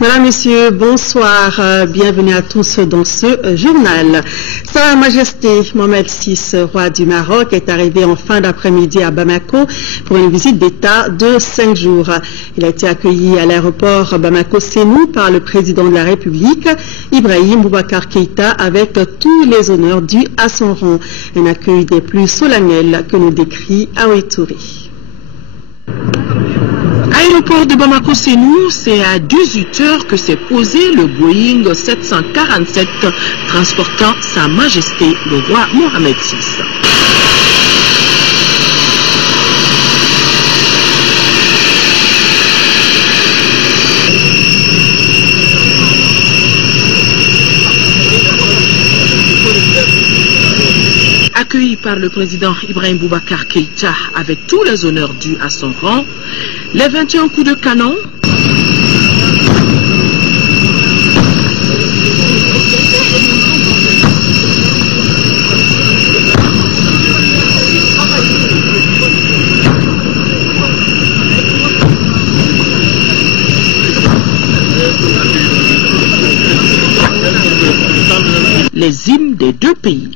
Mesdames, Messieurs, bonsoir. Bienvenue à tous dans ce journal. Sa Majesté Mohamed VI, roi du Maroc, est arrivé en fin d'après-midi à Bamako pour une visite d'État de 5 jours. Il a été accueilli à l'aéroport Bamako-Sémou par le président de la République, Ibrahim Boubacar Keïta, avec tous les honneurs dus à son rang. Un accueil des plus solennels que nous décrit Aoui Touré. Aéroport de Bamako-Sémou, c'est à 18h que s'est posé le Boeing 747 transportant Sa Majesté le roi Mohamed VI. Accueilli par le président Ibrahim Boubacar Keïta avec tous les honneurs dus à son rang, les 21 coups de canon, les hymnes des deux pays.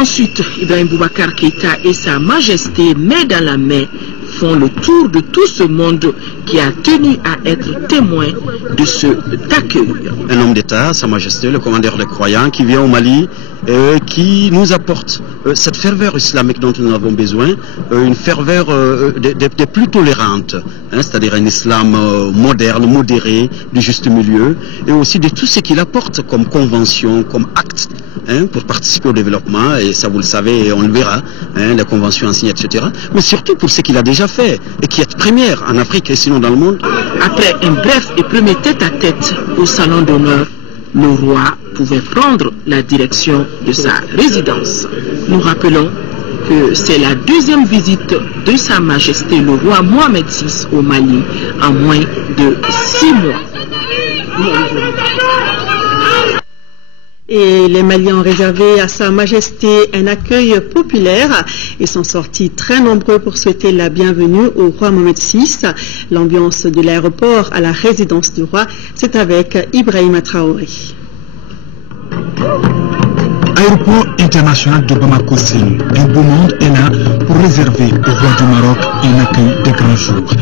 Ensuite, Ibrahim Boubacar Keïta et Sa Majesté, main dans la main, font le tour de tout ce monde qui a tenu à être témoin de ce accueil. Un homme d'État, Sa Majesté, le commandeur des croyants, qui vient au Mali, qui nous apporte cette ferveur islamique dont nous avons besoin, une ferveur des plus tolérantes, c'est-à-dire un islam moderne, modéré, du juste milieu, et aussi de tout ce qu'il apporte comme convention, comme acte, pour participer au développement, et ça vous le savez, et on le verra, les conventions signées, etc. Mais surtout pour ce qu'il a déjà fait, et qui est première en Afrique et sinon dans le monde. Après un bref et premier tête-à-tête au salon d'honneur, le roi pouvait prendre la direction de sa résidence. Nous rappelons que c'est la deuxième visite de Sa Majesté le roi Mohamed VI au Mali en moins de 6 mois. Et les Maliens ont réservé à Sa Majesté un accueil populaire. Ils sont sortis très nombreux pour souhaiter la bienvenue au roi Mohamed VI. L'ambiance de l'aéroport à la résidence du roi, c'est avec Ibrahim Traoré. Aéroport international de Bamako-Sémou. Un beau monde est là pour réserver au roi du Maroc un accueil de grand jour.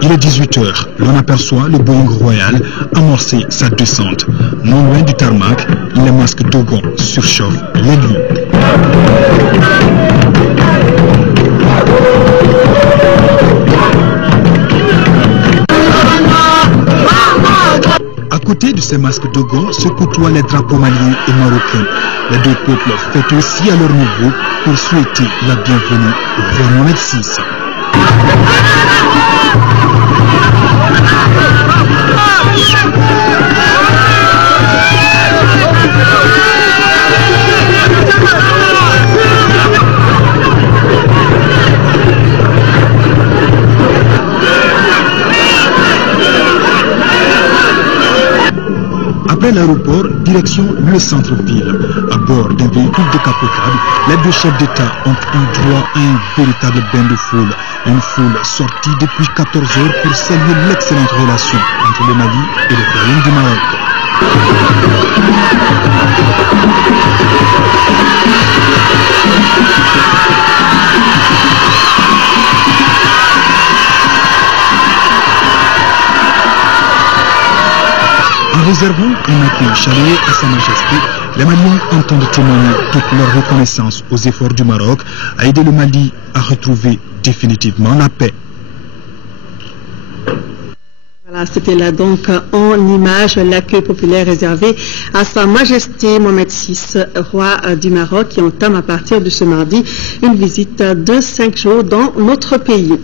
Il est 18h, l'on aperçoit le Boeing royal amorcer sa descente. Non loin du tarmac, les masques Dogon surchauffent les lieux. À côté de ces masques Dogon se coupe côtoient les drapeaux maliens et marocains. Les deux peuples fêtent aussi à leur niveau pour souhaiter la bienvenue au roi Mohamed VI. Après l'aéroport, direction le centre-ville. À bord d'un véhicule décapotable, les deux chefs d'État ont eu droit à un véritable bain de foule. Une foule sortie depuis 14 heures pour saluer l'excellente relation entre le Mali et le Royaume du Maroc. En réservant un accueil chaleureux à Sa Majesté, les Maliens entendent témoigner toute leur reconnaissance aux efforts du Maroc à aider le Mali à retrouver définitivement la paix. Voilà, c'était là donc en image l'accueil populaire réservé à Sa Majesté Mohamed VI, roi du Maroc, qui entame à partir de ce mardi une visite de 5 jours dans notre pays.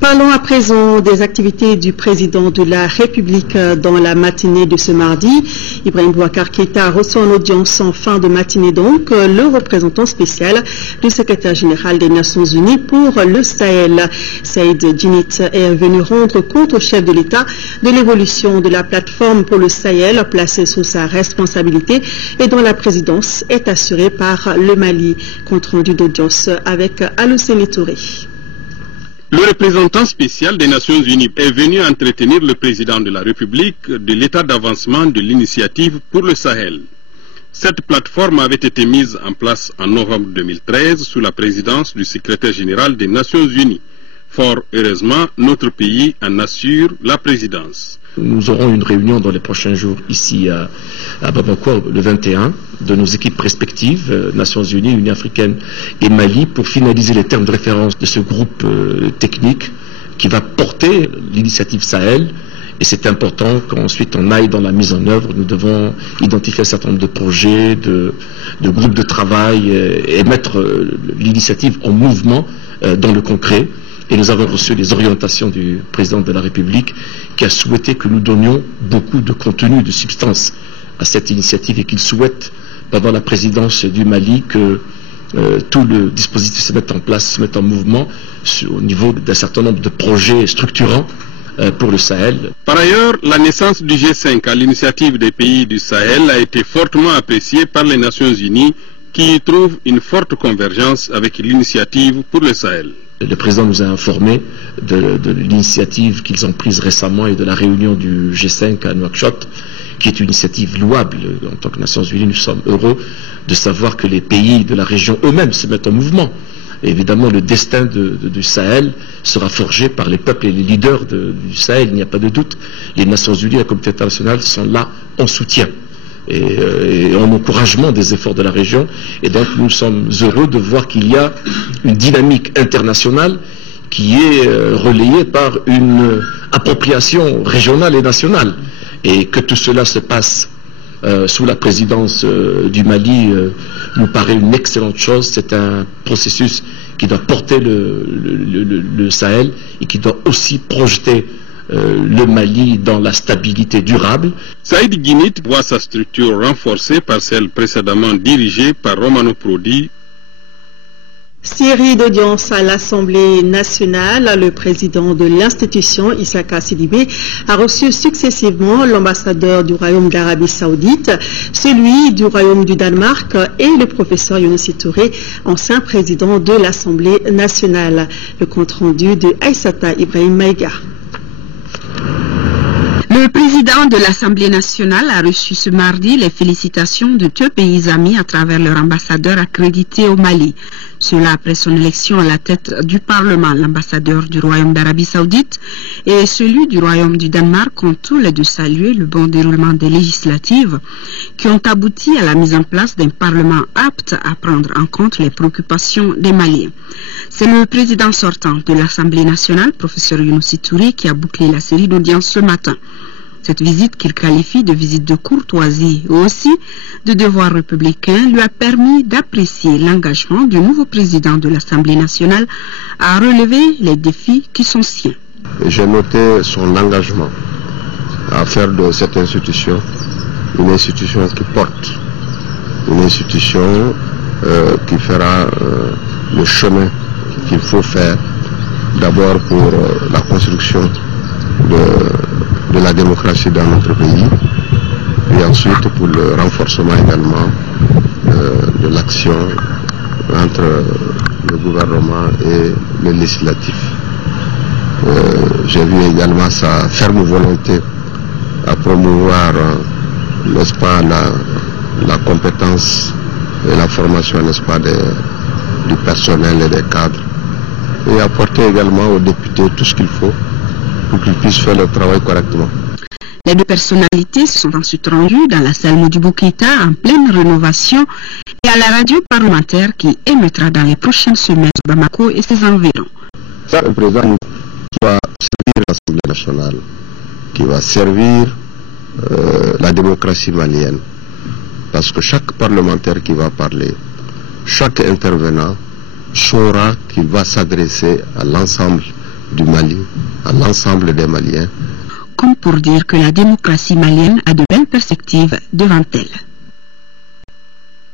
Parlons à présent des activités du président de la République dans la matinée de ce mardi. Ibrahim Boubacar Keïta reçoit en audience en fin de matinée donc le représentant spécial du secrétaire général des Nations Unies pour le Sahel. Saïd Djinit est venu rendre compte au chef de l'État de l'évolution de la plateforme pour le Sahel placée sous sa responsabilité et dont la présidence est assurée par le Mali. Compte rendu d'audience avec Alocéné Touré. Le représentant spécial des Nations Unies est venu entretenir le président de la République de l'état d'avancement de l'initiative pour le Sahel. Cette plateforme avait été mise en place en novembre 2013 sous la présidence du secrétaire général des Nations Unies. Fort heureusement, notre pays en assure la présidence. Nous aurons une réunion dans les prochains jours ici à Bamako, le 21, de nos équipes respectives, Nations Unies, Union africaine et Mali, pour finaliser les termes de référence de ce groupe technique qui va porter l'initiative Sahel. Et c'est important qu'ensuite on aille dans la mise en œuvre. Nous devons identifier un certain nombre de projets, de groupes de travail et mettre l'initiative en mouvement dans le concret. Et nous avons reçu les orientations du président de la République qui a souhaité que nous donnions beaucoup de contenu, de substance à cette initiative et qu'il souhaite, pendant la présidence du Mali, que tout le dispositif se mette en place, se mette en mouvement au niveau d'un certain nombre de projets structurants pour le Sahel. Par ailleurs, la naissance du G5 à l'initiative des pays du Sahel a été fortement appréciée par les Nations Unies qui y trouvent une forte convergence avec l'initiative pour le Sahel. Le président nous a informé de l'initiative qu'ils ont prise récemment et de la réunion du G5 à Nouakchott, qui est une initiative louable. En tant que Nations Unies, nous sommes heureux de savoir que les pays de la région eux-mêmes se mettent en mouvement. Et évidemment, le destin du Sahel sera forgé par les peuples et les leaders du Sahel, il n'y a pas de doute. Les Nations Unies et la communauté internationale sont là en soutien et en encouragement des efforts de la région. Et donc nous sommes heureux de voir qu'il y a une dynamique internationale qui est relayée par une appropriation régionale et nationale. Et que tout cela se passe sous la présidence du Mali nous paraît une excellente chose. C'est un processus qui doit porter le Sahel et qui doit aussi projeter le Mali dans la stabilité durable. Saïd Djinit voit sa structure renforcée par celle précédemment dirigée par Romano Prodi. Série d'audience à l'Assemblée nationale, le président de l'institution, Issaka Sidibé, a reçu successivement l'ambassadeur du Royaume d'Arabie Saoudite, celui du Royaume du Danemark et le professeur Younousi Touré, ancien président de l'Assemblée nationale. Le compte rendu de Aïssata Ibrahim Maïga. Le président de l'Assemblée nationale a reçu ce mardi les félicitations de deux pays amis à travers leur ambassadeur accrédité au Mali. Cela après son élection à la tête du Parlement. L'ambassadeur du Royaume d'Arabie Saoudite et celui du Royaume du Danemark ont tous les deux salué le bon déroulement des législatives qui ont abouti à la mise en place d'un Parlement apte à prendre en compte les préoccupations des Maliens. C'est le président sortant de l'Assemblée nationale, professeur Younousi Touré, qui a bouclé la série d'audiences ce matin. Cette visite qu'il qualifie de visite de courtoisie et aussi de devoir républicain lui a permis d'apprécier l'engagement du nouveau président de l'Assemblée nationale à relever les défis qui sont siens. J'ai noté son engagement à faire de cette institution une institution qui porte, une institution qui fera le chemin qu'il faut faire d'abord pour la construction de la démocratie dans notre pays et ensuite pour le renforcement également de l'action entre le gouvernement et le législatif. J'ai vu également sa ferme volonté à promouvoir, n'est-ce pas, la compétence et la formation, n'est-ce pas, du personnel et des cadres, et apporter également aux députés tout ce qu'il faut pour qu'ils puissent faire leur travail correctement. Les deux personnalités se sont ensuite rendues dans la salle Modibo Keïta en pleine rénovation et à la radio parlementaire qui émettra dans les prochaines semaines Bamako et ses environs. Le président va servir l'Assemblée nationale, qui va servir la démocratie malienne, parce que chaque parlementaire qui va parler, chaque intervenant saura qu'il va s'adresser à l'ensemble du Mali, à l'ensemble des Maliens. Comme pour dire que la démocratie malienne a de belles perspectives devant elle.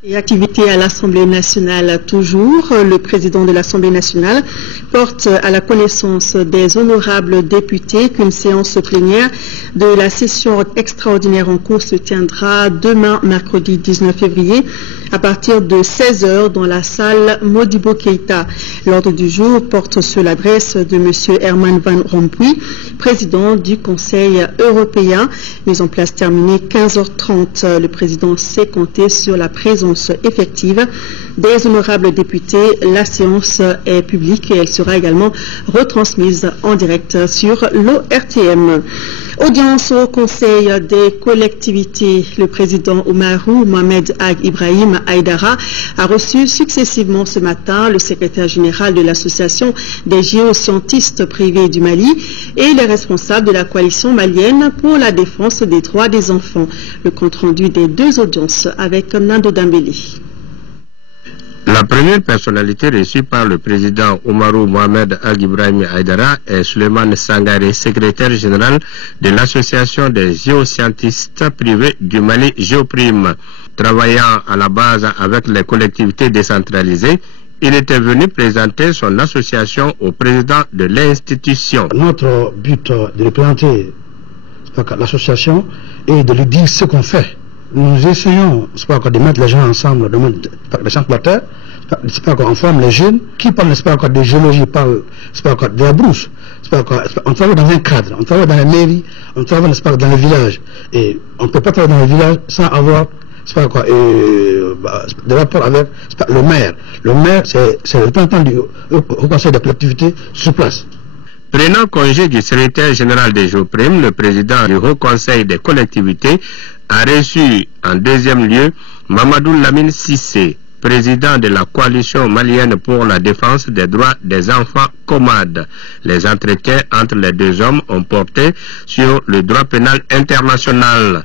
Et activité à l'Assemblée nationale toujours, le président de l'Assemblée nationale porte à la connaissance des honorables députés qu'une séance plénière de la session extraordinaire en cours se tiendra demain, mercredi 19 février, à partir de 16h dans la salle Modibo Keïta. L'ordre du jour porte sur l'adresse de M. Herman Van Rompuy, président du Conseil européen. Mise en place terminée 15h30. Le président sait compter sur la présence effective des honorables députés. La séance est publique et elle sera également retransmise en direct sur l'ORTM. Audience au Conseil des collectivités. Le président Oumarou Mohamed Ag Ibrahim Aïdara a reçu successivement ce matin le secrétaire général de l'association des géoscientistes privés du Mali et les responsables de la coalition malienne pour la défense des droits des enfants. Le compte-rendu des deux audiences avec Nando Dambeli. La première personnalité reçue par le président Oumarou Mohamed Ag Ibrahim Aïdara est Suleiman Sangare, secrétaire général de l'association des géoscientistes privés du Mali, Géoprime. Travaillant à la base avec les collectivités décentralisées, il était venu présenter son association au président de l'institution. Notre but de représenter l'association est de lui dire ce qu'on fait. Nous essayons, de mettre les gens ensemble, de mettre des centres de terre, on forme les jeunes qui parlent, de géologie, parlent, de la brousse. On travaille dans un cadre, on travaille dans les mairies, on travaille, dans les villages. Et on ne peut pas travailler dans les villages sans avoir, des rapports avec le maire. Le maire, c'est le représentant du conseil de collectivité sur place. Prenant congé du secrétaire général des Géoprimes, le président du Haut Conseil des collectivités a reçu en deuxième lieu Mamadou Lamine Sissé, président de la coalition malienne pour la défense des droits des enfants COMAD. Les entretiens entre les deux hommes ont porté sur le droit pénal international.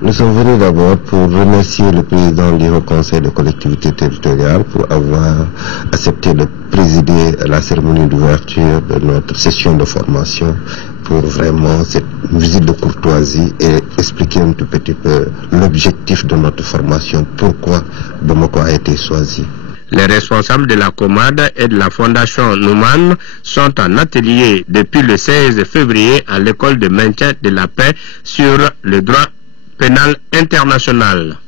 Nous sommes venus d'abord pour remercier le président du Haut Conseil de collectivités territoriales pour avoir accepté de présider la cérémonie d'ouverture de notre session de formation pour vraiment cette visite de courtoisie et expliquer un tout petit peu l'objectif de notre formation, pourquoi Bamako a été choisi. Les responsables de la COMAD et de la Fondation Nouman sont en atelier depuis le 16 février à l'école de maintien de la paix sur le droit pénal international.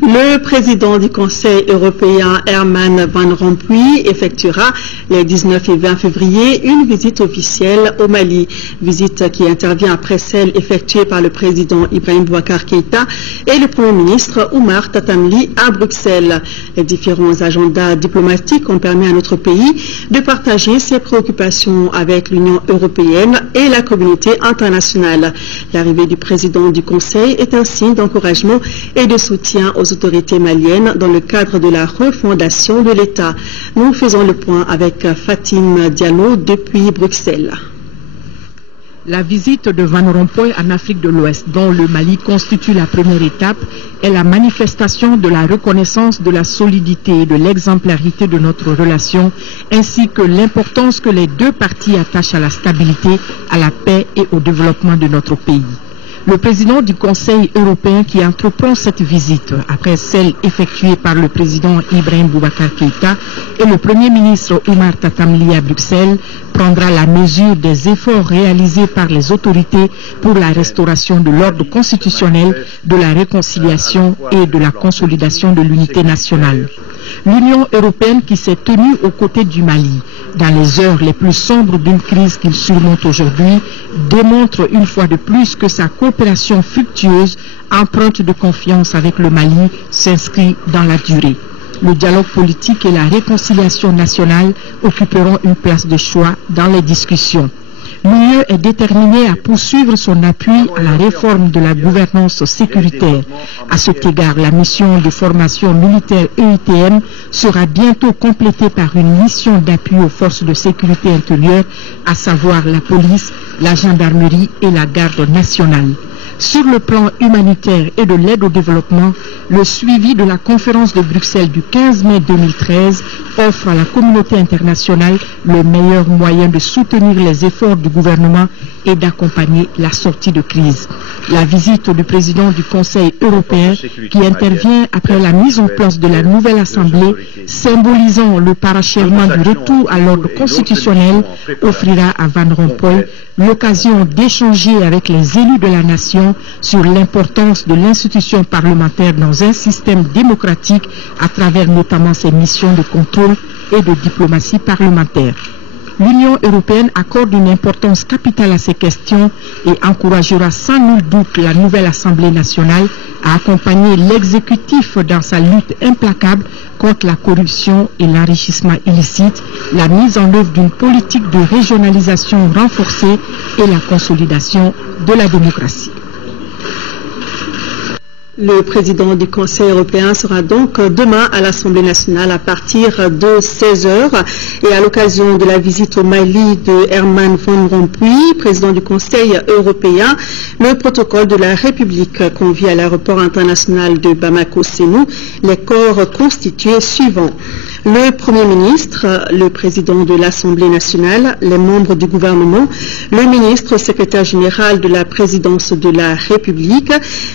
Le président du Conseil européen Herman Van Rompuy effectuera les 19 et 20 février une visite officielle au Mali. Visite qui intervient après celle effectuée par le président Ibrahim Boubacar Keïta et le Premier ministre Oumar Tatamli à Bruxelles. Les différents agendas diplomatiques ont permis à notre pays de partager ses préoccupations avec l'Union européenne et la communauté internationale. L'arrivée du président du Conseil est un signe d'encouragement et de soutien aux autorités maliennes dans le cadre de la refondation de l'État. Nous faisons le point avec Fatim Diallo depuis Bruxelles. La visite de Van Rompuy en Afrique de l'Ouest, dont le Mali constitue la première étape, est la manifestation de la reconnaissance de la solidité et de l'exemplarité de notre relation, ainsi que l'importance que les deux parties attachent à la stabilité, à la paix et au développement de notre pays. Le président du Conseil européen qui entreprend cette visite, après celle effectuée par le président Ibrahim Boubacar Keïta et le premier ministre Oumar Tatamli à Bruxelles, prendra la mesure des efforts réalisés par les autorités pour la restauration de l'ordre constitutionnel, de la réconciliation et de la consolidation de l'unité nationale. L'Union européenne qui s'est tenue aux côtés du Mali dans les heures les plus sombres d'une crise qu'il surmonte aujourd'hui démontre une fois de plus que sa coopération fructueuse, empreinte de confiance avec le Mali, s'inscrit dans la durée. Le dialogue politique et la réconciliation nationale occuperont une place de choix dans les discussions. L'UE est déterminée à poursuivre son appui à la réforme de la gouvernance sécuritaire. À cet égard, la mission de formation militaire EUTM sera bientôt complétée par une mission d'appui aux forces de sécurité intérieure, à savoir la police, la gendarmerie et la garde nationale. Sur le plan humanitaire et de l'aide au développement, le suivi de la conférence de Bruxelles du 15 mai 2013 offre à la communauté internationale le meilleur moyen de soutenir les efforts du gouvernement et d'accompagner la sortie de crise. La visite du président du Conseil européen, qui intervient après la mise en place de la nouvelle Assemblée, symbolisant le parachèvement du retour à l'ordre constitutionnel, offrira à Van Rompuy l'occasion d'échanger avec les élus de la nation sur l'importance de l'institution parlementaire dans un système démocratique à travers notamment ses missions de contrôle et de diplomatie parlementaire. L'Union européenne accorde une importance capitale à ces questions et encouragera sans nul doute la nouvelle Assemblée nationale à accompagner l'exécutif dans sa lutte implacable contre la corruption et l'enrichissement illicite, la mise en œuvre d'une politique de régionalisation renforcée et la consolidation de la démocratie. Le président du Conseil européen sera donc demain à l'Assemblée nationale à partir de 16h et à l'occasion de la visite au Mali de Herman Van Rompuy, président du Conseil européen, le protocole de la République convie à l'aéroport international de Bamako-Sénou les corps constitués suivants. Le Premier ministre, le président de l'Assemblée nationale, les membres du gouvernement, le ministre secrétaire général de la présidence de la République,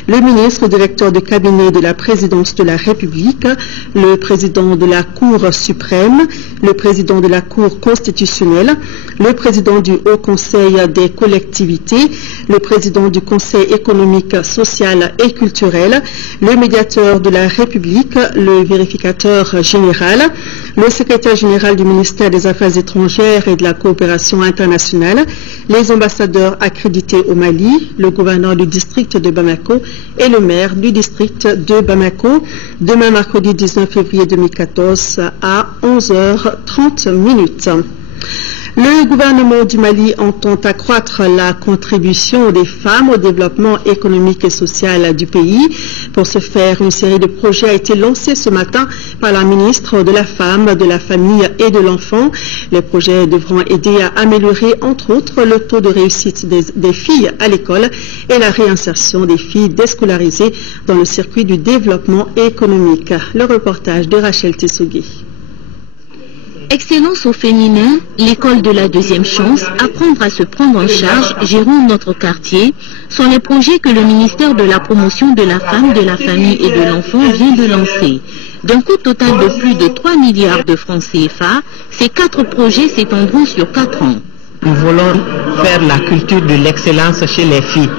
le ministre directeur de cabinet de la présidence de la République, le président de la Cour suprême, le président de la Cour constitutionnelle, le président du Haut Conseil des collectivités, le président du Conseil économique, social et culturel, le médiateur de la République, le vérificateur général, le secrétaire général du ministère des Affaires étrangères et de la coopération internationale, les ambassadeurs accrédités au Mali, le gouverneur du district de Bamako et le maire du district de Bamako, demain mercredi 19 février 2014 à 11h30. Le gouvernement du Mali entend accroître la contribution des femmes au développement économique et social du pays. Pour ce faire, une série de projets a été lancée ce matin par la ministre de la Femme, de la Famille et de l'Enfant. Les projets devront aider à améliorer, entre autres, le taux de réussite des filles à l'école et la réinsertion des filles déscolarisées dans le circuit du développement économique. Le reportage de Rachel Tessogui. Excellence au féminin, l'école de la deuxième chance, apprendre à se prendre en charge, gérons notre quartier, sont les projets que le ministère de la promotion de la femme, de la famille et de l'enfant vient de lancer. D'un coût total de plus de 3 milliards de francs CFA, ces 4 projets s'étendront sur 4 ans. Nous voulons faire la culture de l'excellence chez les filles,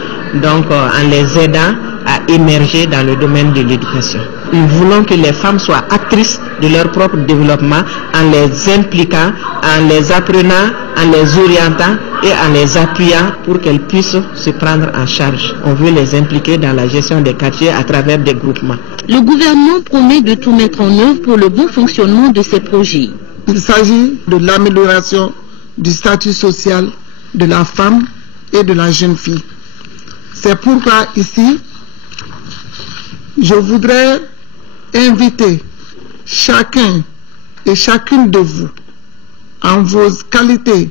donc en les aidant à émerger dans le domaine de l'éducation. Nous voulons que les femmes soient actrices de leur propre développement en les impliquant, en les apprenant, en les orientant et en les appuyant pour qu'elles puissent se prendre en charge. On veut les impliquer dans la gestion des quartiers à travers des groupements. Le gouvernement promet de tout mettre en œuvre pour le bon fonctionnement de ces projets. Il s'agit de l'amélioration du statut social de la femme et de la jeune fille. C'est pourquoi ici, je voudrais inviter chacun et chacune de vous, en vos qualités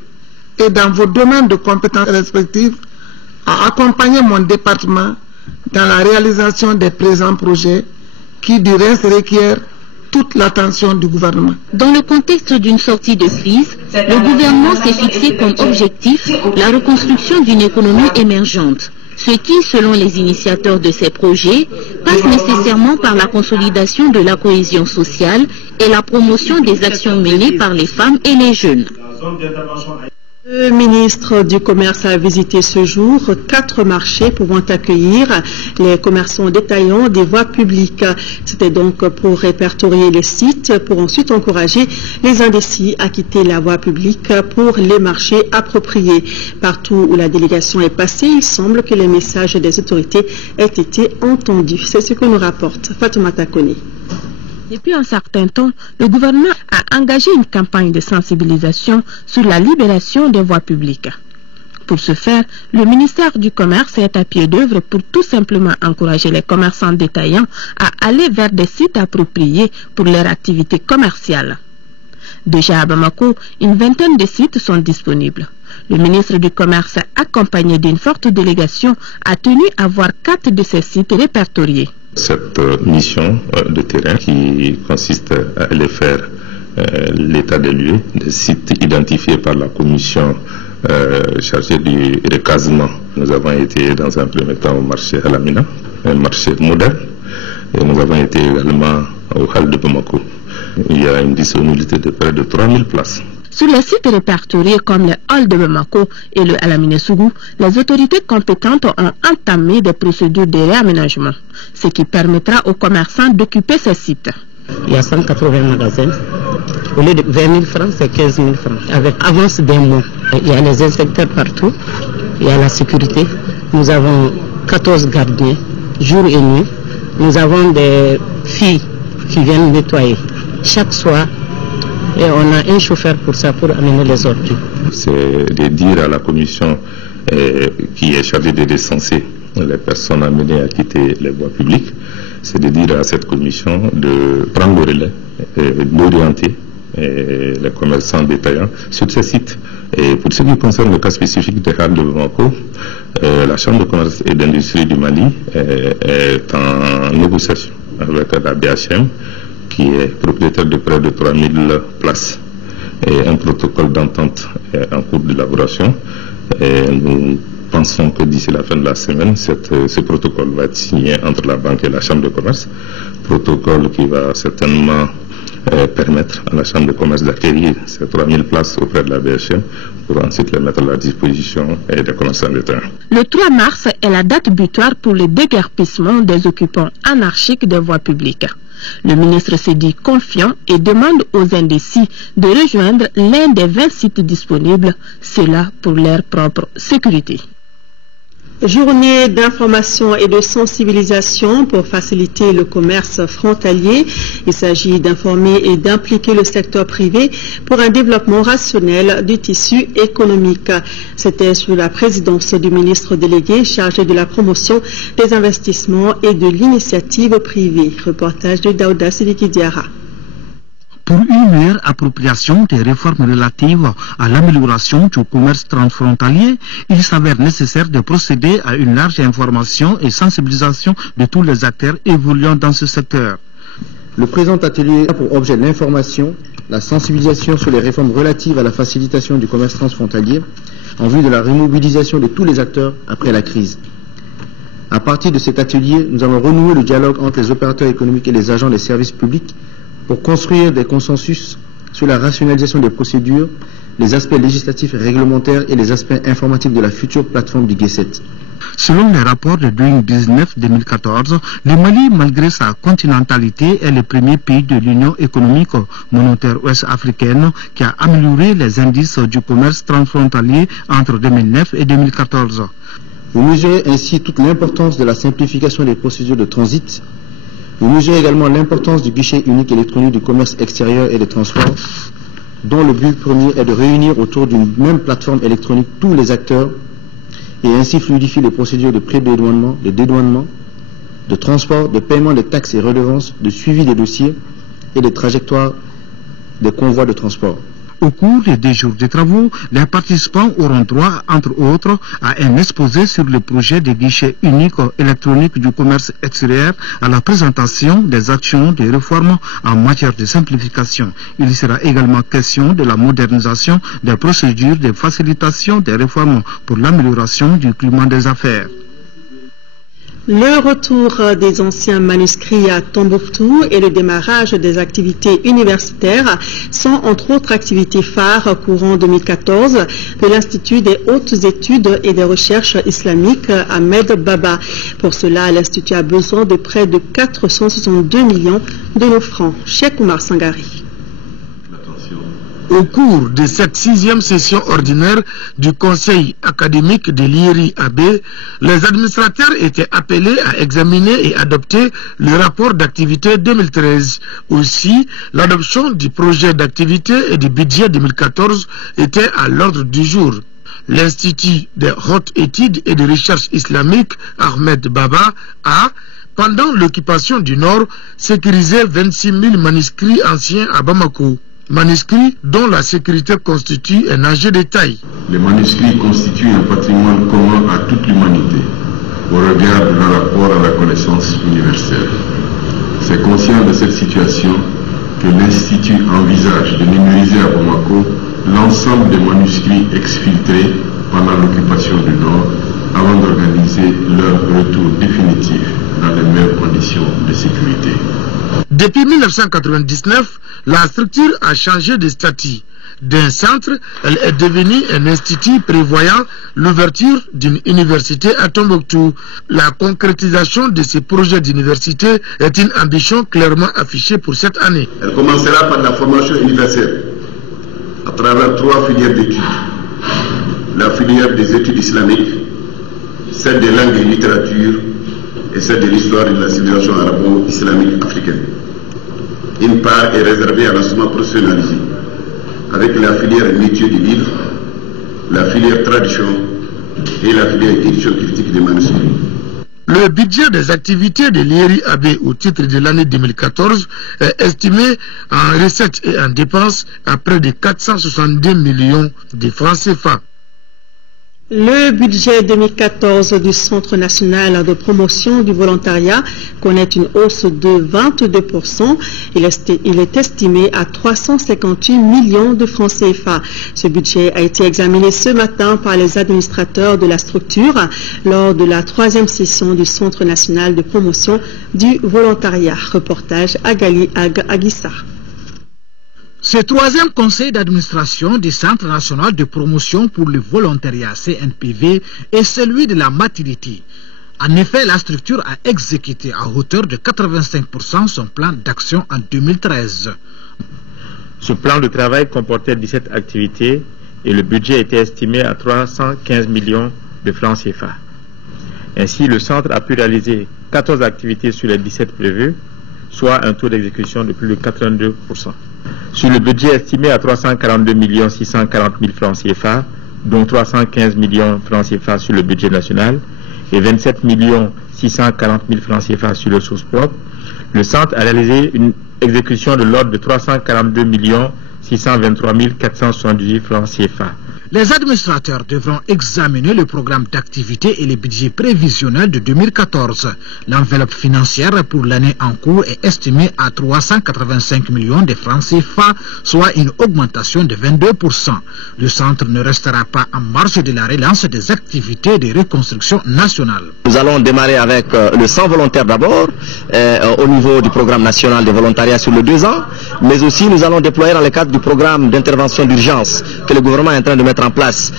et dans vos domaines de compétences respectifs à accompagner mon département dans la réalisation des présents projets qui du reste requièrent toute l'attention du gouvernement. Dans le contexte d'une sortie de crise, le gouvernement s'est fixé comme objectif la reconstruction d'une économie émergente, ce qui, selon les initiateurs de ces projets, passe nécessairement par la consolidation de la cohésion sociale et la promotion des actions menées par les femmes et les jeunes. Le ministre du Commerce a visité ce jour 4 marchés pouvant accueillir les commerçants détaillants des voies publiques. C'était donc pour répertorier les sites, pour ensuite encourager les indécis à quitter la voie publique pour les marchés appropriés. Partout où la délégation est passée, il semble que les messages des autorités aient été entendus. C'est ce que nous rapporte Fatoumata Kone. Depuis un certain temps, le gouvernement a engagé une campagne de sensibilisation sur la libération des voies publiques. Pour ce faire, le ministère du Commerce est à pied d'œuvre pour tout simplement encourager les commerçants détaillants à aller vers des sites appropriés pour leur activité commerciale. Déjà à Bamako, une vingtaine de sites sont disponibles. Le ministre du Commerce, accompagné d'une forte délégation, a tenu à voir 4 de ces sites répertoriés. Cette mission de terrain qui consiste à aller faire l'état des lieux, des sites identifiés par la commission chargée du recasement. Nous avons été dans un premier temps au marché Alamina, un marché moderne, et nous avons été également au hall de Bamako. Il y a une disponibilité de près de 3000 places. Sur les sites répertoriés comme le hall de Bamako et le Alamine-Sougou, les autorités compétentes ont entamé des procédures de réaménagement, ce qui permettra aux commerçants d'occuper ces sites. Il y a 180 magasins. Au lieu de 20 000 francs, c'est 15 000 francs. Avec avance d'un mois. Il y a les inspecteurs partout. Il y a la sécurité. Nous avons 14 gardiens, jour et nuit. Nous avons des filles qui viennent nettoyer chaque soir. Et on a un chauffeur pour ça, pour amener les ordures. C'est de dire à la commission qui est chargée de recenser les personnes amenées à quitter les voies publiques, c'est de dire à cette commission de prendre le relais et d'orienter les commerçants détaillants sur ces sites. Et pour ce qui concerne le cas spécifique des halles de Bamako, la Chambre de commerce et d'industrie du Mali est en négociation avec la BHM, qui est propriétaire de près de 3000 places, et un protocole d'entente est en cours d'élaboration. Nous pensons que d'ici la fin de la semaine, ce protocole va être signé entre la banque et la Chambre de commerce, protocole qui va certainement permettre à la Chambre de commerce d'acquérir ces 3000 places auprès de la BHM pour ensuite les mettre à la disposition des commerçants de terrain. Le 3 mars est la date butoir pour le déguerpissement des occupants anarchiques des voies publiques. Le ministre s'est dit confiant et demande aux indécis de rejoindre l'un des 20 sites disponibles, cela pour leur propre sécurité. Journée d'information et de sensibilisation pour faciliter le commerce frontalier. Il s'agit d'informer et d'impliquer le secteur privé pour un développement rationnel du tissu économique. C'était sous la présidence du ministre délégué chargé de la promotion des investissements et de l'initiative privée. Reportage de Daouda Sidiki Diara. Pour une meilleure appropriation des réformes relatives à l'amélioration du commerce transfrontalier, il s'avère nécessaire de procéder à une large information et sensibilisation de tous les acteurs évoluant dans ce secteur. Le présent atelier a pour objet l'information, la sensibilisation sur les réformes relatives à la facilitation du commerce transfrontalier en vue de la remobilisation de tous les acteurs après la crise. À partir de cet atelier, nous allons renouer le dialogue entre les opérateurs économiques et les agents des services publics pour construire des consensus sur la rationalisation des procédures, les aspects législatifs et réglementaires et les aspects informatiques de la future plateforme du G7. Selon les rapports de Doing Business 2014, le Mali, malgré sa continentalité, est le premier pays de l'Union économique monétaire ouest-africaine qui a amélioré les indices du commerce transfrontalier entre 2009 et 2014. Vous mesurez ainsi toute l'importance de la simplification des procédures de transit. Vous mesurez également l'importance du guichet unique électronique du commerce extérieur et des transports, dont le but premier est de réunir autour d'une même plateforme électronique tous les acteurs et ainsi fluidifier les procédures de pré-dédouanement, de dédouanement, de transport, de paiement des taxes et redevances, de suivi des dossiers et des trajectoires des convois de transport. Au cours des 2 jours de travaux, les participants auront droit, entre autres, à un exposé sur le projet de guichet unique électronique du commerce extérieur, à la présentation des actions de réforme en matière de simplification. Il sera également question de la modernisation des procédures de facilitation des réformes pour l'amélioration du climat des affaires. Le retour des anciens manuscrits à Tombouctou et le démarrage des activités universitaires sont entre autres activités phares courant 2014 de l'Institut des hautes études et des recherches islamiques Ahmed Baba. Pour cela, l'Institut a besoin de près de 462 millions de nos francs. Cheikh Oumar Sangari. Au cours de cette 6e session ordinaire du conseil académique de l'IRI-AB, les administrateurs étaient appelés à examiner et adopter le rapport d'activité 2013. Aussi, l'adoption du projet d'activité et du budget 2014 était à l'ordre du jour. L'Institut des hautes études et de recherche islamique Ahmed Baba a, pendant l'occupation du Nord, sécurisé 26 000 manuscrits anciens à Bamako. Manuscrits dont la sécurité constitue un enjeu de taille. Les manuscrits constituent un patrimoine commun à toute l'humanité au regard de leur rapport à la connaissance universelle. C'est conscient de cette situation que l'Institut envisage de numériser à Bamako l'ensemble des manuscrits exfiltrés pendant l'occupation du Nord avant d'organiser leur retour définitif dans les meilleures conditions de sécurité. Depuis 1999, la structure a changé de statut. D'un centre, elle est devenue un institut prévoyant l'ouverture d'une université à Tombouctou. La concrétisation de ce projet d'université est une ambition clairement affichée pour cette année. Elle commencera par la formation universelle à travers 3 filières d'études. La filière des études islamiques, celle des langues et littératures et celle de l'histoire et de la civilisation arabo-islamique africaine. Une part est réservée à l'enseignement professionnalisé, avec la filière métier du livre, la filière tradition et la filière édition critique des manuscrits. Le budget des activités de l'IRI-AB au titre de l'année 2014 est estimé en recettes et en dépenses à près de 462 millions de francs CFA. Le budget 2014 du Centre national de promotion du volontariat connaît une hausse de 22%. Il est estimé à 358 millions de francs CFA. Ce budget a été examiné ce matin par les administrateurs de la structure lors de la 3e session du Centre national de promotion du volontariat. Reportage Agali Aguissa. Ce 3e conseil d'administration du Centre national de promotion pour le volontariat CNPV est celui de la maturité. En effet, la structure a exécuté à hauteur de 85% son plan d'action en 2013. Ce plan de travail comportait 17 activités et le budget était estimé à 315 millions de francs CFA. Ainsi, le centre a pu réaliser 14 activités sur les 17 prévues, soit un taux d'exécution de plus de 82%. Sur le budget estimé à 342 640 000 francs CFA, dont 315 millions francs CFA sur le budget national et 27 640 000 francs CFA sur les ressources propres, le centre a réalisé une exécution de l'ordre de 342 623 478 francs CFA. Les administrateurs devront examiner le programme d'activité et le budget prévisionnel de 2014. L'enveloppe financière pour l'année en cours est estimée à 385 millions de francs CFA, soit une augmentation de 22%. Le centre ne restera pas en marge de la relance des activités de reconstruction nationale. Nous allons démarrer avec le 100 volontaires d'abord, au niveau du programme national de volontariat sur les 2 ans, mais aussi nous allons déployer dans le cadre du programme d'intervention d'urgence que le gouvernement est en train de mettre en place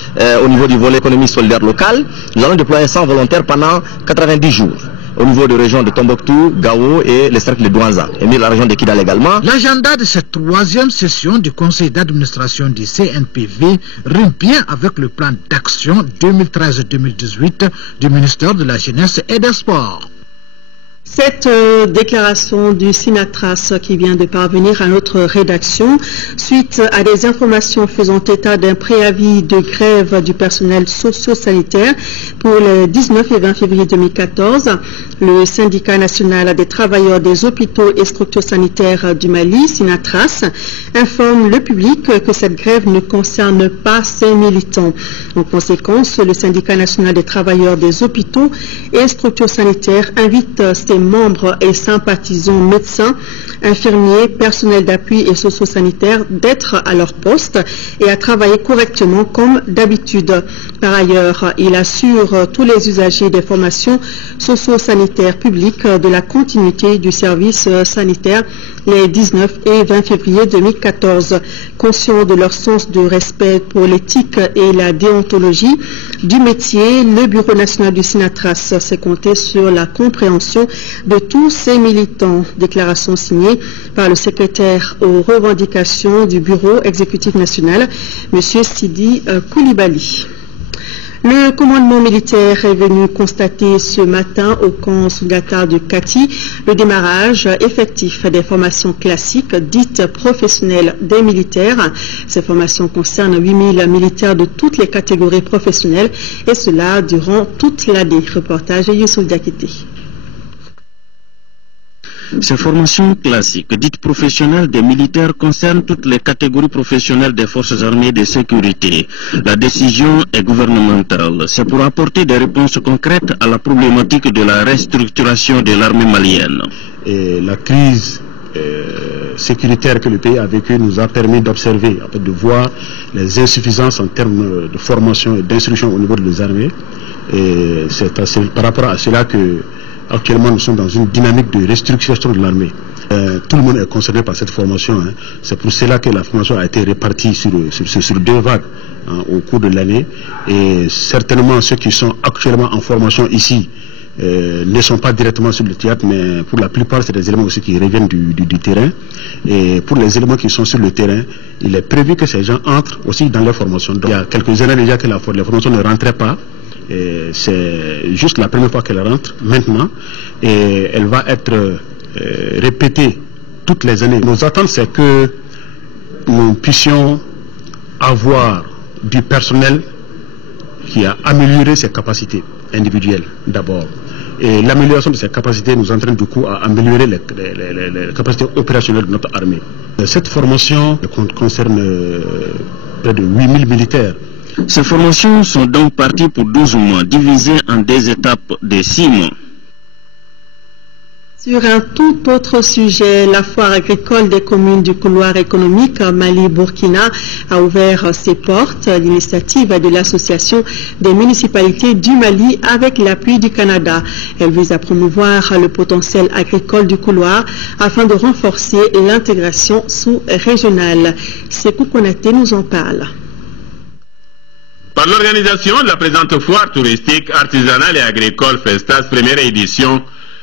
au niveau du volet économie solidaire locale. Nous allons déployer 100 volontaires pendant 90 jours au niveau des régions de Tombouctou, Gao et les cercles de Douanza, et la région de Kidal également. L'agenda de cette 3e session du conseil d'administration du CNPV rime bien avec le plan d'action 2013-2018 du ministère de la Jeunesse et des Sports. Cette déclaration du Sinatras qui vient de parvenir à notre rédaction suite à des informations faisant état d'un préavis de grève du personnel socio-sanitaire pour les 19 et 20 février 2014. Le syndicat national des travailleurs des hôpitaux et structures sanitaires du Mali, Sinatras, informe le public que cette grève ne concerne pas ses militants. En conséquence, le syndicat national des travailleurs des hôpitaux et structures sanitaires invite ses membres et sympathisants médecins, infirmiers, personnels d'appui et socio-sanitaires d'être à leur poste et à travailler correctement comme d'habitude. Par ailleurs, il assure tous les usagers des formations socio-sanitaires publiques de la continuité du service sanitaire les 19 et 20 février 2014. Conscient de leur sens de respect pour l'éthique et la déontologie du métier, le Bureau national du Sinatras s'est compté sur la compréhension de tous ses militants. Déclaration signée par le secrétaire aux revendications du Bureau exécutif national, M. Sidi Koulibaly. Le commandement militaire est venu constater ce matin au camp Sougata de Kati le démarrage effectif des formations classiques dites professionnelles des militaires. Ces formations concernent 8000 militaires de toutes les catégories professionnelles et cela durant toute l'année. Reportage Youssou Diakité. Ces formations classiques, dites professionnelles des militaires, concernent toutes les catégories professionnelles des forces armées de sécurité. La décision est gouvernementale. C'est pour apporter des réponses concrètes à la problématique de la restructuration de l'armée malienne. Et la crise sécuritaire que le pays a vécue nous a permis d'observer, de voir les insuffisances en termes de formation et d'instruction au niveau des armées. Et c'est par rapport à cela que actuellement, nous sommes dans une dynamique de restructuration de l'armée. Tout le monde est concerné par cette formation. C'est pour cela que la formation a été répartie sur 2 vagues au cours de l'année. Et certainement, ceux qui sont actuellement en formation ici ne sont pas directement sur le théâtre, mais pour la plupart, c'est des éléments aussi qui reviennent du terrain. Et pour les éléments qui sont sur le terrain, il est prévu que ces gens entrent aussi dans leur formation. Donc, il y a quelques années déjà que la formation ne rentrait pas. C'est juste la première fois qu'elle rentre maintenant et elle va être répétée toutes les années. Nos attentes, c'est que nous puissions avoir du personnel qui a amélioré ses capacités individuelles d'abord. Et l'amélioration de ces capacités nous entraîne du coup à améliorer les capacités opérationnelles de notre armée. Cette formation concerne près de 8000 militaires. Ces formations sont donc parties pour 12 mois, divisées en des étapes de 6 mois. Sur un tout autre sujet, la foire agricole des communes du couloir économique Mali-Burkina a ouvert ses portes. L'initiative de l'association des municipalités du Mali avec l'appui du Canada. Elle vise à promouvoir le potentiel agricole du couloir afin de renforcer l'intégration sous-régionale. Sekou Konaté nous en parle. Par l'organisation de la présente foire touristique, artisanale et agricole Festas première édition,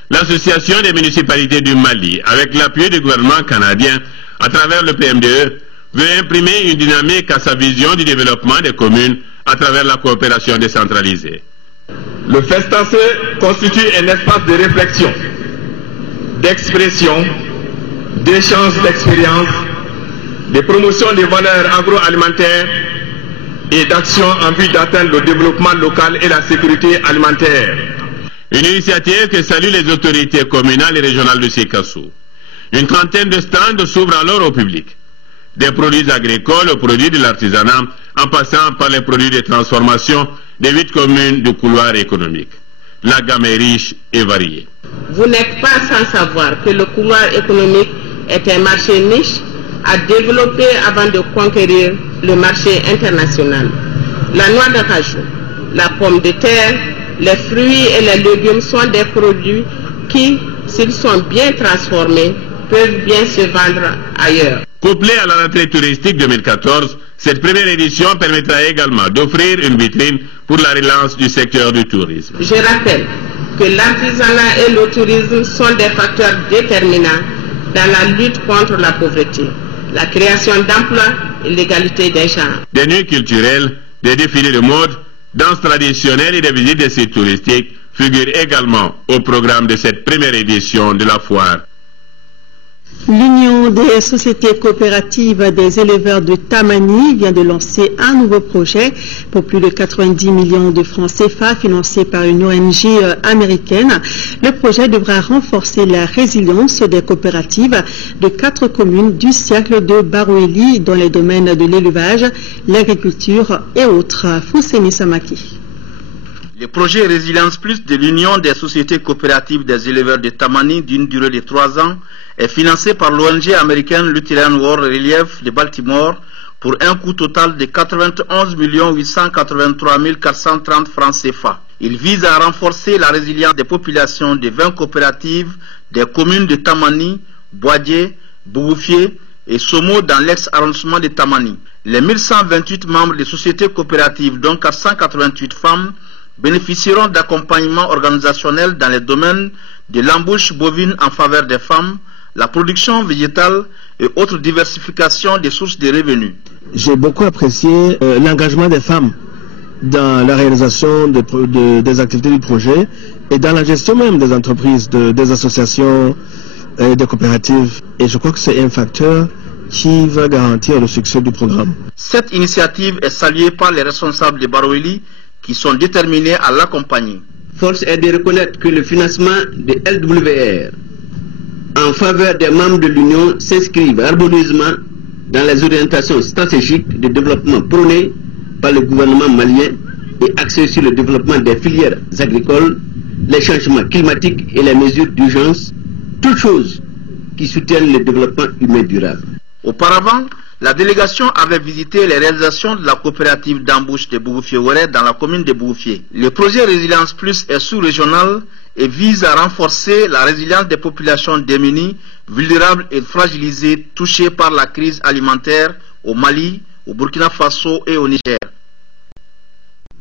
l'association des municipalités du Mali, avec l'appui du gouvernement canadien, à travers le PMDE, veut imprimer une dynamique à sa vision du développement des communes à travers la coopération décentralisée. Le Festas constitue un espace de réflexion, d'expression, d'échange d'expériences, de promotion des valeurs agroalimentaires et d'action en vue d'atteindre le développement local et la sécurité alimentaire. Une initiative que saluent les autorités communales et régionales de Sikassou. Une trentaine de stands s'ouvrent alors au public. Des produits agricoles aux produits de l'artisanat, en passant par les produits de transformation des 8 communes du couloir économique. La gamme est riche et variée. Vous n'êtes pas sans savoir que le couloir économique est un marché niche à développer avant de conquérir le marché international. La noix de cajou, la pomme de terre, les fruits et les légumes sont des produits qui, s'ils sont bien transformés, peuvent bien se vendre ailleurs. Couplée à la rentrée touristique 2014, cette première édition permettra également d'offrir une vitrine pour la relance du secteur du tourisme. Je rappelle que l'artisanat et le tourisme sont des facteurs déterminants dans la lutte contre la pauvreté, la création d'emplois et l'égalité des genres. Des nuits culturelles, des défilés de mode, danses traditionnelles et des visites de sites touristiques figurent également au programme de cette première édition de la foire. L'Union des sociétés coopératives des éleveurs de Tamani vient de lancer un nouveau projet pour plus de 90 millions de francs CFA financé par une ONG américaine. Le projet devra renforcer la résilience des coopératives de 4 communes du cercle de Baroueli dans les domaines de l'élevage, l'agriculture et autres. Fousseni Samaki. Le projet Résilience Plus de l'Union des sociétés coopératives des éleveurs de Tamani d'une durée de 3 ans est financé par l'ONG américaine Lutheran World Relief de Baltimore pour un coût total de 91 883 430 francs CFA. Il vise à renforcer la résilience des populations de 20 coopératives des communes de Tamani, Boadier, Bougoufié et Somo dans l'ex-arrondissement de Tamani. Les 1128 membres des sociétés coopératives, dont 488 femmes, bénéficieront d'accompagnement organisationnel dans les domaines de l'embauche bovine en faveur des femmes, la production végétale et autres diversifications des sources de revenus. J'ai beaucoup apprécié l'engagement des femmes dans la réalisation des activités du projet et dans la gestion même des entreprises, des associations et des coopératives. Et je crois que c'est un facteur qui va garantir le succès du programme. Cette initiative est saluée par les responsables de Baroueli qui sont déterminés à l'accompagner. Force est de reconnaître que le financement de LWR en faveur des membres de l'Union s'inscrivent harmonieusement dans les orientations stratégiques de développement prônées par le gouvernement malien et axées sur le développement des filières agricoles, les changements climatiques et les mesures d'urgence, toutes choses qui soutiennent le développement humain durable. Auparavant, la délégation avait visité les réalisations de la coopérative d'embauche de Bougoufié-Ouéré dans la commune de Bougoufié. Le projet Résilience Plus est sous-régional et vise à renforcer la résilience des populations démunies, vulnérables et fragilisées touchées par la crise alimentaire au Mali, au Burkina Faso et au Niger.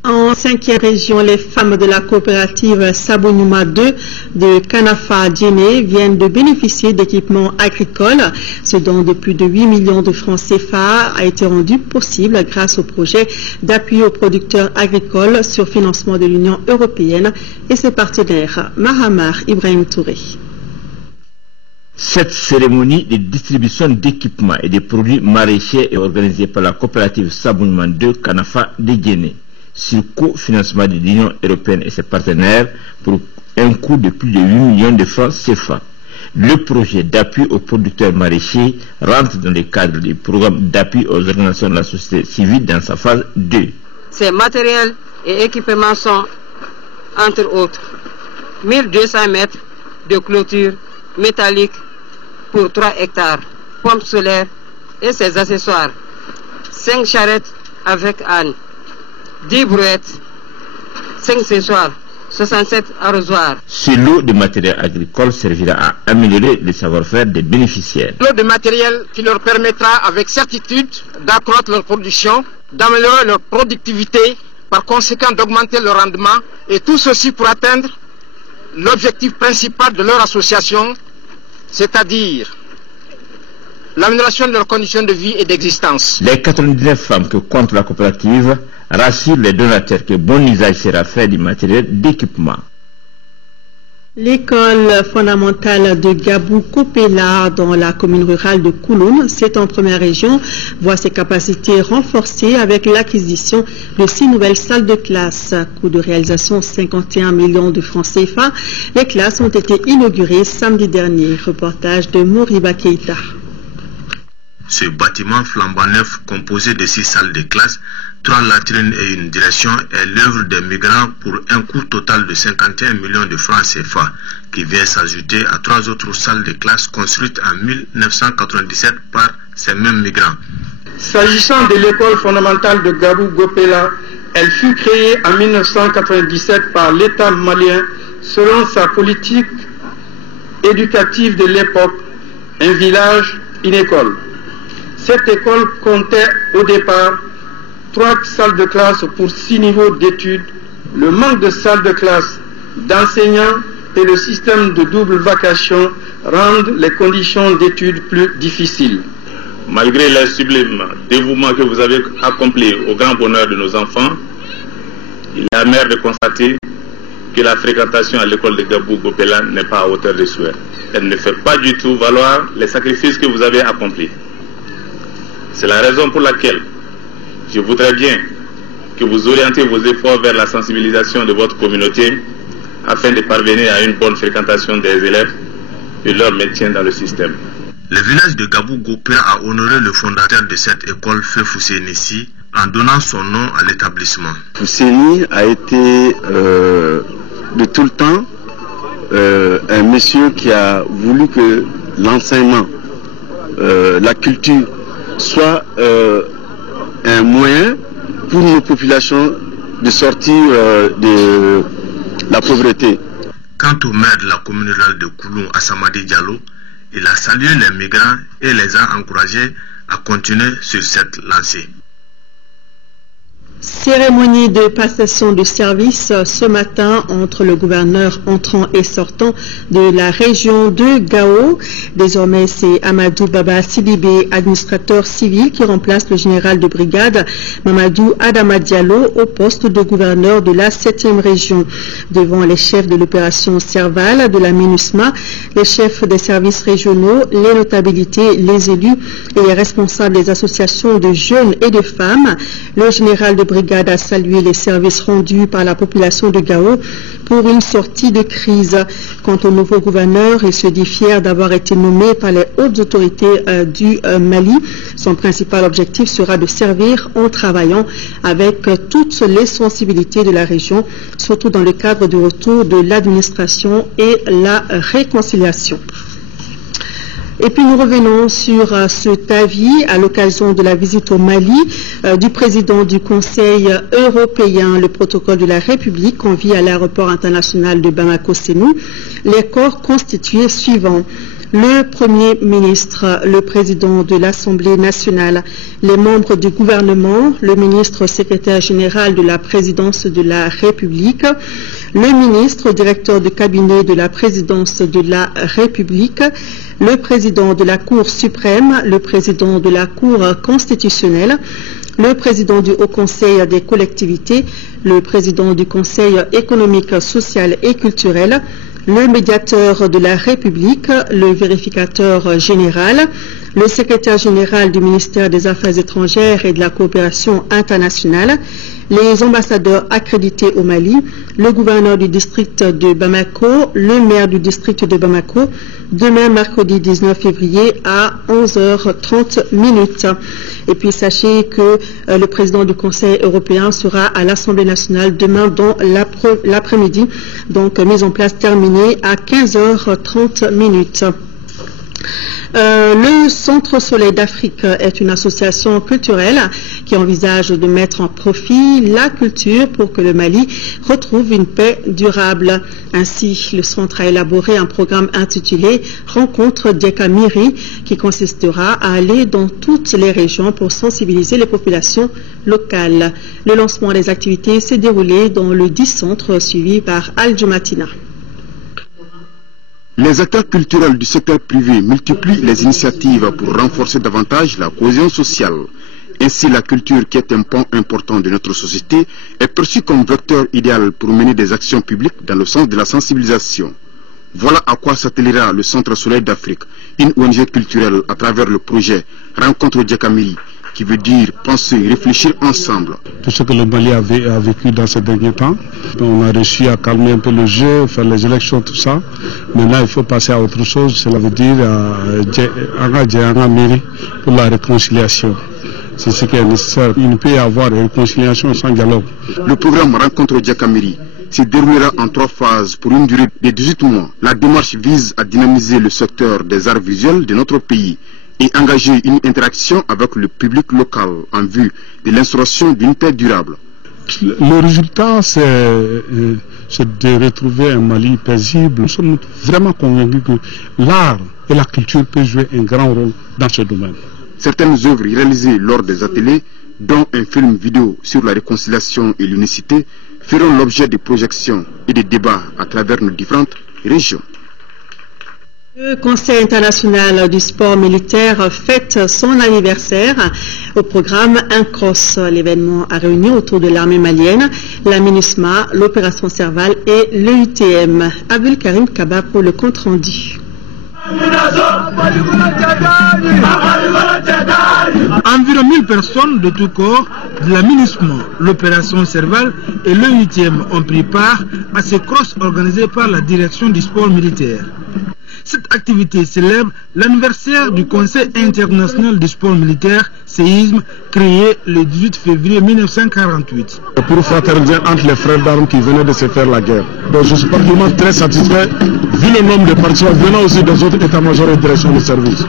En 5e région, les femmes de la coopérative Sabounyouma 2 de Kanafa Djéné viennent de bénéficier d'équipements agricoles. Ce don de plus de 8 millions de francs CFA a été rendu possible grâce au projet d'appui aux producteurs agricoles sur financement de l'Union européenne et ses partenaires. Mahamar Ibrahim Touré. Cette cérémonie de distribution d'équipements et de produits maraîchers est organisée par la coopérative Sabounyouma 2 Kanafa Djéné, sur cofinancement de l'Union européenne et ses partenaires pour un coût de plus de 8 millions de francs CFA. Le projet d'appui aux producteurs maraîchers rentre dans le cadre du programme d'appui aux organisations de la société civile dans sa phase 2. Ces matériels et équipements sont, entre autres, 1200 mètres de clôture métallique pour 3 hectares, pompes solaires et ses accessoires, 5 charrettes avec âne, 10 brouettes, 5 séchoirs, 67 arrosoirs. Ce lot de matériel agricole servira à améliorer le savoir-faire des bénéficiaires. Lot de matériel qui leur permettra avec certitude d'accroître leur production, d'améliorer leur productivité, par conséquent d'augmenter leur rendement, et tout ceci pour atteindre l'objectif principal de leur association, c'est-à-dire l'amélioration de leurs conditions de vie et d'existence. Les 99 femmes que compte la coopérative rassurent les donateurs que bon usage sera fait du matériel d'équipement. L'école fondamentale de Gabou-Kopela dans la commune rurale de Kouloun, c'est en première région, voit ses capacités renforcées avec l'acquisition de 6 nouvelles salles de classe. Coût de réalisation 51 millions de francs CFA. Les classes ont été inaugurées samedi dernier. Reportage de Moriba Keita. Ce bâtiment flambant neuf, composé de 6 salles de classe, 3 latrines et une direction, est l'œuvre des migrants pour un coût total de 51 millions de francs CFA, qui vient s'ajouter à 3 autres salles de classe construites en 1997 par ces mêmes migrants. S'agissant de l'école fondamentale de Gabou-Kopela, elle fut créée en 1997 par l'État malien selon sa politique éducative de l'époque, un village, une école. Cette école comptait au départ 3 salles de classe pour 6 niveaux d'études. Le manque de salles de classe, d'enseignants et le système de double vacation rendent les conditions d'études plus difficiles. Malgré le sublime dévouement que vous avez accompli au grand bonheur de nos enfants, il est amer de constater que la fréquentation à l'école de Gabou Gopela n'est pas à hauteur de souhait. Elle ne fait pas du tout valoir les sacrifices que vous avez accomplis. C'est la raison pour laquelle je voudrais bien que vous orientez vos efforts vers la sensibilisation de votre communauté afin de parvenir à une bonne fréquentation des élèves et leur maintien dans le système. Le village de Gabou Gopela a honoré le fondateur de cette école, Feu Foussénissi, en donnant son nom à l'établissement. Fousséni a été de tout le temps un monsieur qui a voulu que l'enseignement, la culture soit un moyen pour nos populations de sortir de la pauvreté. Quant au maire de la commune rurale de Kouloum, Assamadi Diallo, il a salué les migrants et les a encouragés à continuer sur cette lancée. Cérémonie de passation de service ce matin entre le gouverneur entrant et sortant de la région de Gao. Désormais, c'est Amadou Baba Sidibé, administrateur civil, qui remplace le général de brigade Mamadou Adama Diallo au poste de gouverneur de la 7e région. Devant les chefs de l'opération Serval de la MINUSMA, les chefs des services régionaux, les notabilités, les élus et les responsables des associations de jeunes et de femmes, le général de brigade a salué les services rendus par la population de Gao pour une sortie de crise. Quant au nouveau gouverneur, il se dit fier d'avoir été nommé par les hautes autorités du Mali. Son principal objectif sera de servir en travaillant avec toutes les sensibilités de la région, surtout dans le cadre du retour de l'administration et la réconciliation. Et puis nous revenons sur cet avis à l'occasion de la visite au Mali du président du Conseil européen. Le protocole de la République convie à l'aéroport international de Bamako-Sénou les corps constitués suivants: le Premier ministre, le président de l'Assemblée nationale, les membres du gouvernement, le ministre secrétaire général de la présidence de la République, le ministre directeur de cabinet de la présidence de la République, le président de la Cour suprême, le président de la Cour constitutionnelle, le président du Haut Conseil des collectivités, le président du Conseil économique, social et culturel, le médiateur de la République, le vérificateur général, le secrétaire général du ministère des Affaires étrangères et de la coopération internationale, les ambassadeurs accrédités au Mali, le gouverneur du district de Bamako, le maire du district de Bamako, demain mercredi 19 février à 11h30. Et puis sachez que le président du Conseil européen sera à l'Assemblée nationale demain dans l'après-midi, donc mise en place terminée à 15h30. Le Centre Soleil d'Afrique est une association culturelle qui envisage de mettre en profit la culture pour que le Mali retrouve une paix durable. Ainsi, le centre a élaboré un programme intitulé Rencontre Diekamiri qui consistera à aller dans toutes les régions pour sensibiliser les populations locales. Le lancement des activités s'est déroulé dans le 10 centres suivi par Al-Jumatina. Les acteurs culturels du secteur privé multiplient les initiatives pour renforcer davantage la cohésion sociale. Ainsi, la culture, qui est un pan important de notre société, est perçue comme vecteur idéal pour mener des actions publiques dans le sens de la sensibilisation. Voilà à quoi s'attellera le Centre Soleil d'Afrique, une ONG culturelle à travers le projet Rencontre Diekamiri, qui veut dire penser, réfléchir ensemble. Tout ce que le Mali a vécu dans ces derniers temps, on a réussi à calmer un peu le jeu, faire les élections, tout ça. Maintenant, il faut passer à autre chose, cela veut dire Diekamiri pour la réconciliation. C'est ce qui est nécessaire. Il ne peut y avoir de réconciliation sans dialogue. Le programme Rencontre Diekamiri se déroulera en 3 phases pour une durée de 18 mois. La démarche vise à dynamiser le secteur des arts visuels de notre pays et engager une interaction avec le public local en vue de l'instauration d'une paix durable. Le résultat, c'est de retrouver un Mali paisible. Nous sommes vraiment convaincus que l'art et la culture peuvent jouer un grand rôle dans ce domaine. Certaines œuvres réalisées lors des ateliers, dont un film vidéo sur la réconciliation et l'unicité, feront l'objet de projections et de débats à travers nos différentes régions. Le Conseil international du sport militaire fête son anniversaire. Au programme UNCROSS, l'événement a réuni autour de l'armée malienne, la MINUSMA, l'opération Serval et l'EUTM. Abdul Karim Kaba pour le compte rendu. Environ 1000 personnes de tout corps de la MINUSMA, l'opération Serval et l'EUTM ont pris part à ces crosses organisées par la direction du sport militaire. Cette activité célèbre l'anniversaire du Conseil international du sport militaire, séisme, créé le 18 février 1948. Pour fraterniser entre les frères d'armes qui venaient de se faire la guerre. Donc je suis particulièrement très satisfait, vu le nombre de participants venant aussi des autres états-majors et directions de service.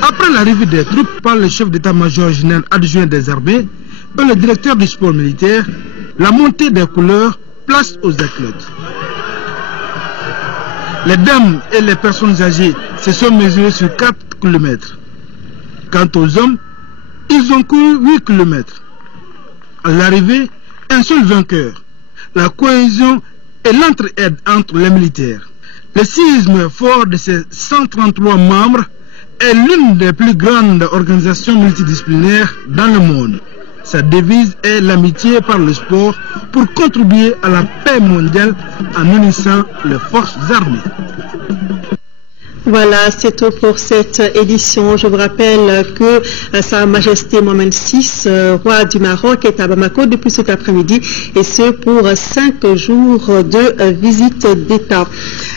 Après l'arrivée des troupes par le chef d'état-major général adjoint des armées et le directeur du sport militaire, la montée des couleurs place aux athlètes. Les dames et les personnes âgées se sont mesurées sur 4 km. Quant aux hommes, ils ont couru 8 km. À l'arrivée, un seul vainqueur. La cohésion et l'entraide entre les militaires. Le séisme fort de ses 133 membres est l'une des plus grandes organisations multidisciplinaires dans le monde. Sa devise est l'amitié par le sport pour contribuer à la paix mondiale en unissant les forces armées. Voilà, c'est tout pour cette édition. Je vous rappelle que Sa Majesté Mohamed VI, roi du Maroc, est à Bamako depuis cet après-midi, et ce pour 5 jours de visite d'État.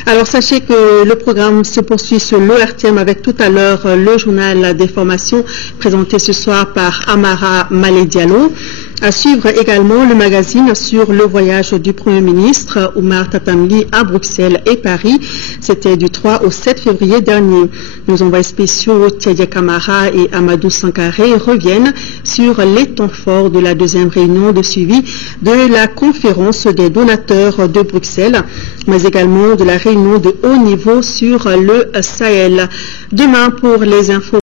Alors sachez que le programme se poursuit sur l'ORTM avec tout à l'heure le journal des formations présenté ce soir par Amara Malé Diallo. À suivre également le magazine sur le voyage du Premier ministre Oumar Tatamli à Bruxelles et Paris. C'était du 3 au 7 février dernier. Nos envoyés spéciaux Thierry Camara et Amadou Sankaré reviennent sur les temps forts de la deuxième réunion de suivi de la conférence des donateurs de Bruxelles, mais également de la réunion de haut niveau sur le Sahel. Demain, pour les infos